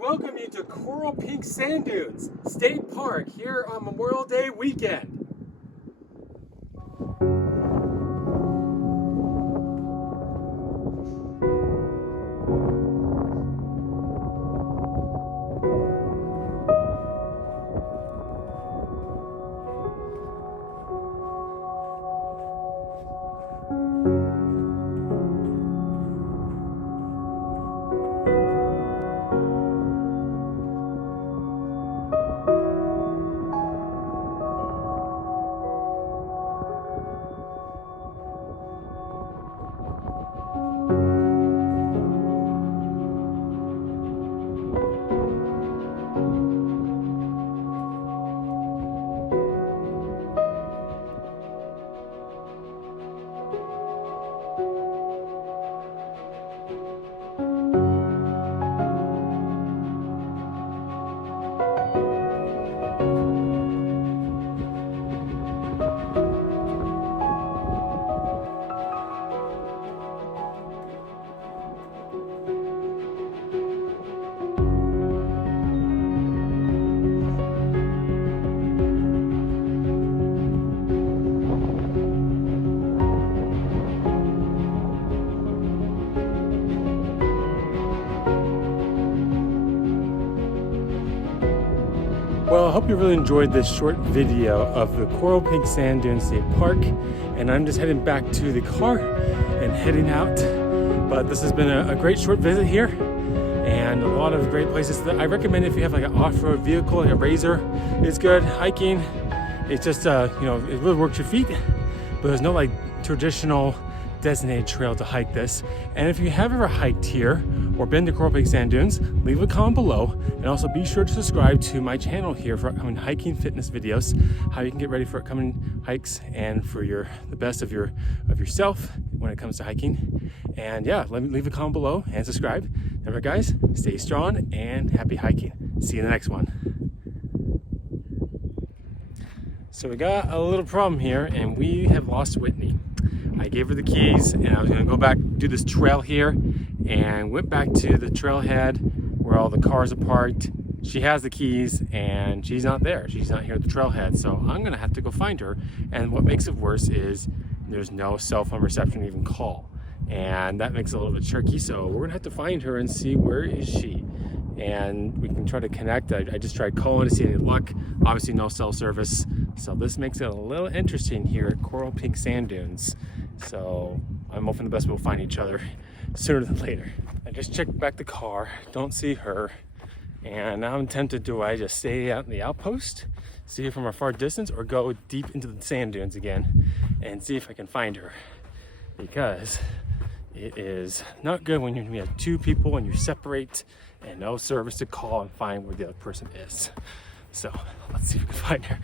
welcome you to Coral Pink Sand Dunes State Park here on Memorial Day weekend. Well, I hope you really enjoyed this short video of the Coral Pink Sand Dunes State Park, and I'm just heading back to the car and heading out. But this has been a great short visit here and a lot of great places that I recommend. If you have like an off-road vehicle, like a Razor is good. Hiking, it's just it really works your feet, but there's no like traditional designated trail to hike this. And if you have ever hiked here or been to Coral Pink Sand Dunes, leave a comment below, and also be sure to subscribe to my channel here for upcoming hiking fitness videos, how you can get ready for upcoming hikes and for the best of yourself when it comes to hiking. And yeah, leave a comment below and subscribe. Remember guys, stay strong and happy hiking. See you in the next one. So we got a little problem here, and we have lost Whitney. I gave her the keys and I was gonna go back, do this trail here, and went back to the trailhead where all the cars are parked. She has the keys and she's not there. She's not here at the trailhead, so I'm gonna have to go find her. And what makes it worse is there's no cell phone reception to even call. And that makes it a little bit tricky, so we're gonna have to find her and see where is she. And we can try to connect. I just tried calling to see any luck. Obviously no cell service. So this makes it a little interesting here at Coral Pink Sand Dunes. So I'm hoping the best we'll find each other sooner than later. I just checked back the car, don't see her. And now I'm tempted, do I just stay out in the outpost, see her from a far distance, or go deep into the sand dunes again and see if I can find her? Because it is not good when you have two people and you separate and no service to call and find where the other person is. So let's see if we can find her.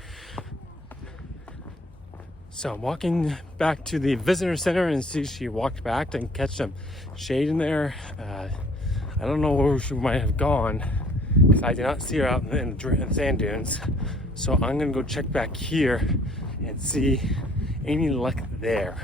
So I'm walking back to the visitor center and see she walked back and catch some shade in there. I don't know where she might have gone because I did not see her out in the sand dunes. So I'm gonna go check back here and see any luck there.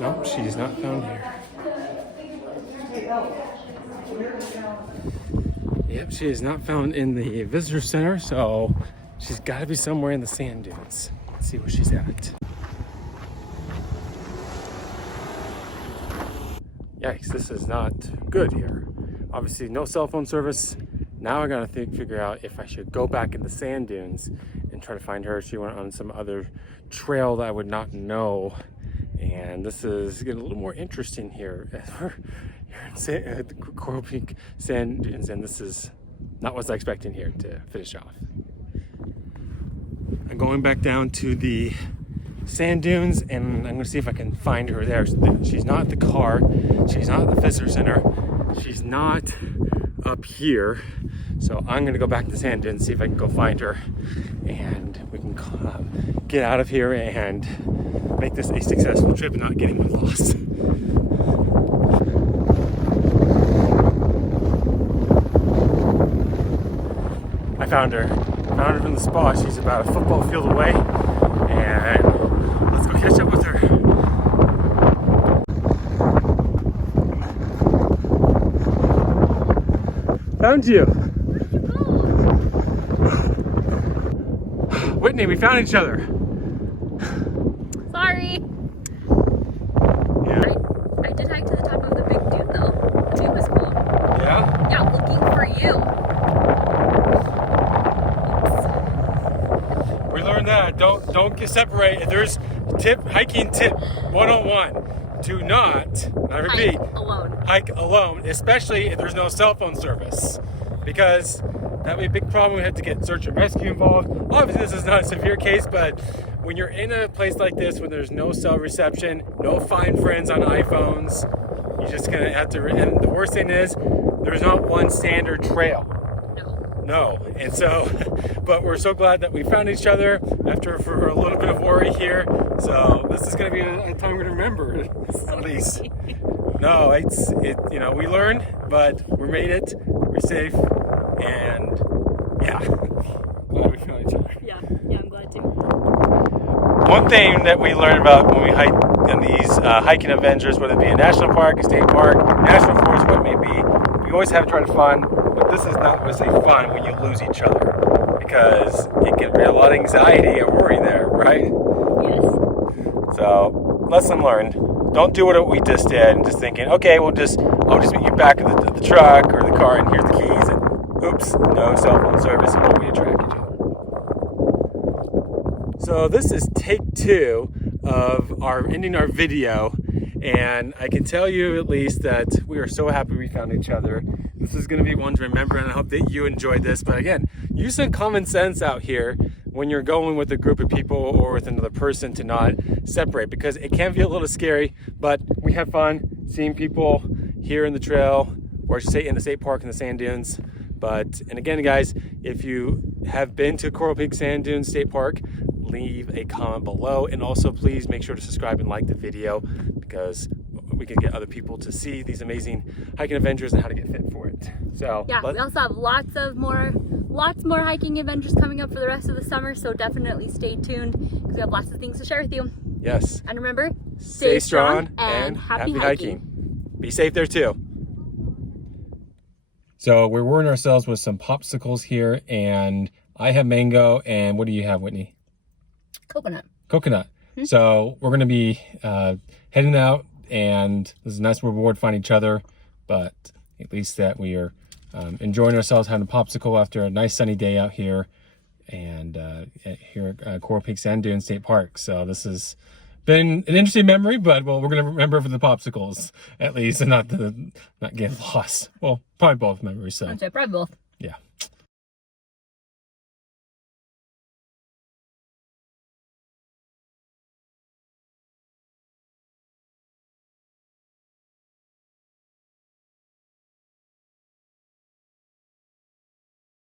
Nope, she's not found here. Yep, she is not found in the visitor center, so she's got to be somewhere in the sand dunes. Let's see where she's at. Yikes, this is not good here. Obviously no cell phone service. Now I gotta figure out if I should go back in the sand dunes and try to find her. She went on some other trail that I would not know. And this is getting a little more interesting here. We're here at the Coral Pink Sand Dunes, and this is not what I was expecting here to finish off. I'm going back down to the sand dunes, and I'm gonna see if I can find her there. She's not at the car, she's not at the visitor center, she's not up here. So I'm gonna go back to the sand dunes and see if I can go find her, and we can get out of here and make this a successful trip and not get anyone lost. found her. Found her from the spa. She's about a football field away. And let's go catch up with her. Found you. Whitney, we found each other. Sorry. Yeah. I did hike to the top of the big dune though. The dune was cool. Yeah? Yeah, looking for you. We learned that. Don't get separated. There's hiking tip 101. Do not, I repeat, hike alone, especially if there's no cell phone service. Because that would be a big problem. We have to get search and rescue involved. Obviously this is not a severe case, but when you're in a place like this, when there's no cell reception, no find friends on iPhones, you're just gonna have to, and the worst thing is, there's not one standard trail. No, and so, but we're so glad that we found each other for a little bit of worry here. So this is going to be a time we're going to remember, at least. No, you know, we learned, but we made it. We're safe, and yeah, glad we found each other. Yeah, I'm glad too. One thing that we learned about when we hike in these hiking adventures, whether it be a national park, a state park, national forest, what it may be, we always have to try to fun. But this is not really fun when you lose each other, because it can be a lot of anxiety and worry there, right? Yes. So, lesson learned. Don't do what we just did and just thinking, okay, I'll just meet you back at the truck or the car and here's the keys and oops, no cell phone service and we track each other. So this is take 2 of ending our video, and I can tell you at least that we are so happy we found each other. This is going to be one to remember, and I hope that you enjoyed this. But again, use some common sense out here when you're going with a group of people or with another person to not separate, because it can be a little scary, but we have fun seeing people here in the trail, or I should say in the state park in the sand dunes. And again, guys, if you have been to Coral Peak Sand Dunes State Park, leave a comment below, and also please make sure to subscribe and like the video, because we can get other people to see these amazing hiking adventures and how to get fit for it. So yeah, we also have lots more hiking adventures coming up for the rest of the summer, so definitely stay tuned because we have lots of things to share with you. Yes. And remember, stay strong and happy hiking. Be safe there too. So we're rewarding ourselves with some popsicles here, and I have mango, and what do you have, Whitney? Coconut. Mm-hmm. So we're going to be heading out, and this is a nice reward finding each other, but at least that we are enjoying ourselves, having a popsicle after a nice sunny day out here, and here at Coral Peak Sand Dunes State Park. So this has been an interesting memory, but well, we're going to remember for the popsicles at least, and not get lost. Well, probably both memories. So I'd say probably both. Yeah.